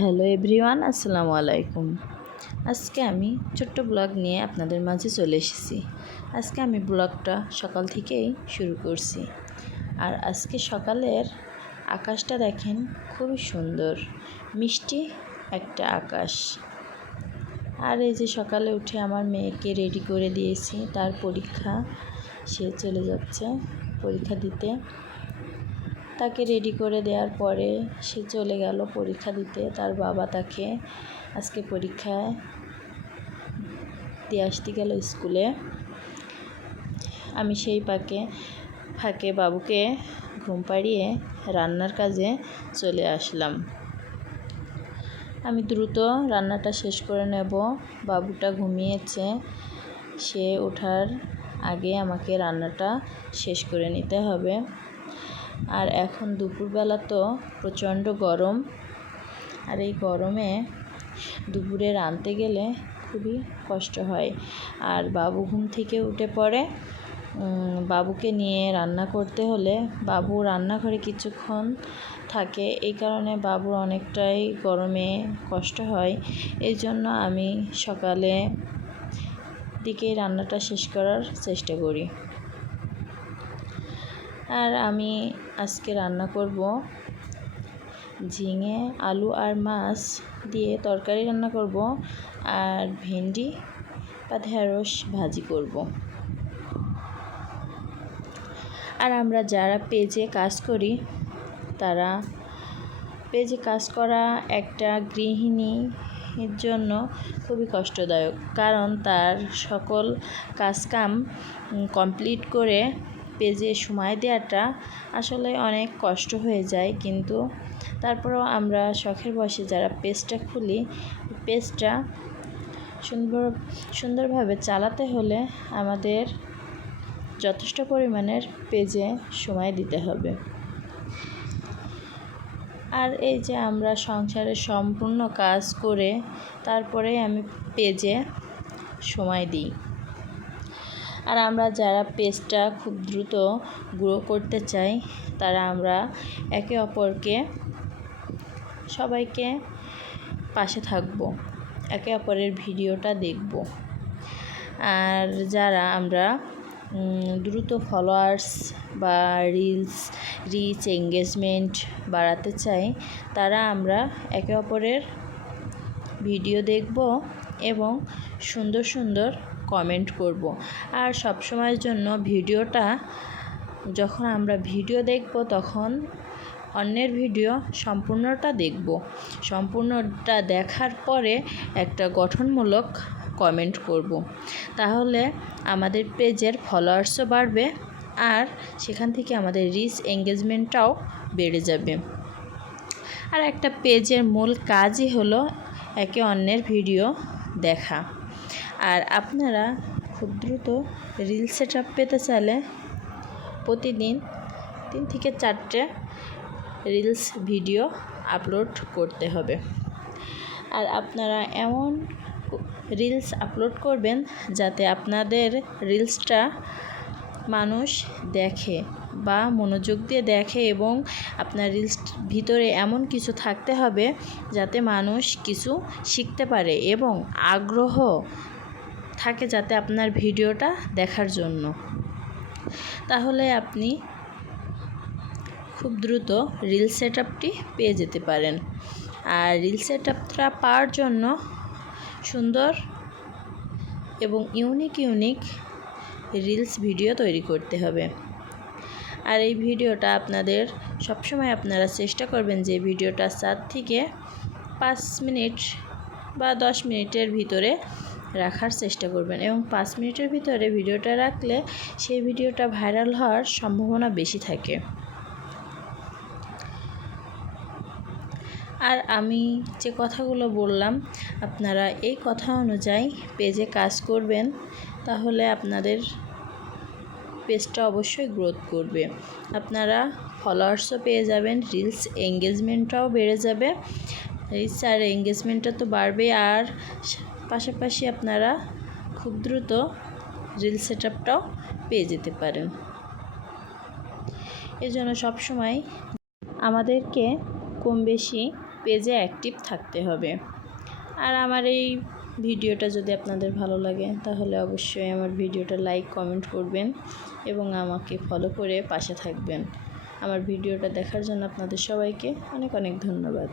Hello everyone, আসসালামু আলাইকুম। আজকে আমি ছোট্ট ব্লগ নিয়ে আপনাদের মাঝে চলে এসেছি। আজকে আমি ব্লগটা সকাল থেকেই শুরু করছি। আর আজকে সকালের আকাশটা দেখেন খুবই সুন্দর, মিষ্টি একটা আকাশ। আর এই যে সকালে উঠে আমার মেয়েকে রেডি করে দিয়েছি, তার পরীক্ষা, সে চলে যাচ্ছে পরীক্ষা দিতে। তাকে রেডি করে দেওয়ার পরে সে চলে গেল পরীক্ষা দিতে। তার বাবা তাকে আজকে পরীক্ষায় দিয়ে আসতে গেল স্কুলে আমি সেই পাকে ফাঁকে বাবুকে ঘুম পাড়িয়ে রান্নার কাজে চলে আসলাম। আমি দ্রুত রান্নাটা শেষ করে নেব। বাবুটা ঘুমিয়েছে। সে ওঠার আগে আমাকে রান্নাটা শেষ করে নিতে হবে। আর এখন দুপুরবেলা তো প্রচণ্ড গরম। আর এই গরমে দুপুরে রাঁধতে গেলে খুবই কষ্ট হয়। আর বাবু ঘুম থেকে উঠে পড়ে। বাবুকে নিয়ে রান্না করতে হলে বাবু রান্নাঘরে কিছুক্ষণ থাকে। এই কারণে বাবুর অনেকটাই গরমে কষ্ট হয়। এই জন্য আমি সকালে দিকে রান্নাটা শেষ করার চেষ্টা করি। আর আমি আজকে রান্না করব ঝিঙে, আলু আর মাছ দিয়ে তরকারি রান্না করব আর ভেন্ডি বা ঢেঁড়স ভাজি করব। আর আমরা যারা পেজে কাজ করি, তারা পেজে কাজ করা একটা গৃহিণী এর জন্য খুবই কষ্টদায়ক, কারণ তার সকল কাজকাম কমপ্লিট করে পেজে সময় দেওয়াটা আসলে অনেক কষ্ট হয়ে যায়। কিন্তু তারপরেও আমরা শখের বসে যারা পেজটা খুলি, পেজটা সুন্দর, সুন্দরভাবে চালাতে হলে আমাদের যথেষ্ট পরিমাণের পেজে সময় দিতে হবে। আর এই যে আমরা সংসারের সম্পূর্ণ কাজ করে তারপরে আমি পেজে সময় দিই। আর আমরা যারা পেস্টটা খুব দ্রুত গ্রো করতে চাই, তারা আমরা একে অপরকে, সবাইকে পাশে থাকব, একে অপরের ভিডিওটা দেখব। আর যারা আমরা দ্রুত ফলোয়ার্স বা রিলস রিচ এঙ্গেজমেন্ট বাড়াতে চাই, তারা আমরা একে অপরের ভিডিও দেখব এবং সুন্দর সুন্দর কমেন্ট করব। আর সব সময়ের জন্য ভিডিওটা যখন আমরা ভিডিও দেখব তখন অন্যের ভিডিও সম্পূর্ণটা দেখব। সম্পূর্ণটা দেখার পরে একটা গঠনমূলক কমেন্ট করব। তাহলে আমাদের পেজের ফলোয়ার্সও বাড়বে আর সেখান থেকে আমাদের রিচ এঙ্গেজমেন্টটাও বেড়ে যাবে। আর একটা পেজের মূল কাজই হলো একে অন্যের ভিডিও দেখা। আর আপনারা খুব দ্রুত রিল সেট আপ পেতে চাইলে প্রতিদিন তিন থেকে চারটে রিলস ভিডিও আপলোড করতে হবে। আর আপনারা এমন রিলস আপলোড করবেন যাতে আপনাদের রিলসটা মানুষ দেখে বা মনোযোগ দিয়ে দেখে এবং আপনার রিলস ভিতরে এমন কিছু থাকতে হবে যাতে মানুষ কিছু শিখতে পারে এবং আগ্রহ থাকে যাতে আপনার ভিডিওটা দেখার জন্য। তাহলে আপনি খুব দ্রুত রিল সেট আপটি পেয়ে যেতে পারেন। আর রিল সেট আপটা পাওয়ার জন্য সুন্দর এবং ইউনিক ইউনিক রিলস ভিডিও তৈরি করতে হবে। আর এই ভিডিওটা আপনাদের সবসময় আপনারা চেষ্টা করবেন যে ভিডিওটা সাত থেকে পাঁচ মিনিট বা দশ মিনিটের ভিতরে রাখার চেষ্টা করবেন এবং পাঁচ মিনিটের ভিতরে ভিডিওটা রাখলে সেই ভিডিওটা ভাইরাল হওয়ার সম্ভাবনা বেশি থাকে। আর আমি যে কথাগুলো বললাম, আপনারা এই কথা অনুযায়ী পেজে কাজ করবেন, তাহলে আপনাদের পেজটা অবশ্যই গ্রোথ করবে। আপনারা ফলোয়ার্সও পেয়ে যাবেন, রিলস এঙ্গেজমেন্টটাও বেড়ে যাবে। রিলস আর এঙ্গেজমেন্টটা তো বাড়বে আর পাশাপাশি আপনারা খুব দ্রুত রিল সেট আপটাও পেয়ে যেতে পারেন। এজন্য সবসময় আমাদেরকে কম বেশি পেজে অ্যাক্টিভ থাকতে হবে। আর আমার এই ভিডিওটা যদি আপনাদের ভালো লাগে, তাহলে অবশ্যই আমার ভিডিওটা লাইক, কমেন্ট করবেন এবং আমাকে ফলো করে পাশে থাকবেন। আমার ভিডিওটা দেখার জন্য আপনাদের সবাইকে অনেক অনেক ধন্যবাদ।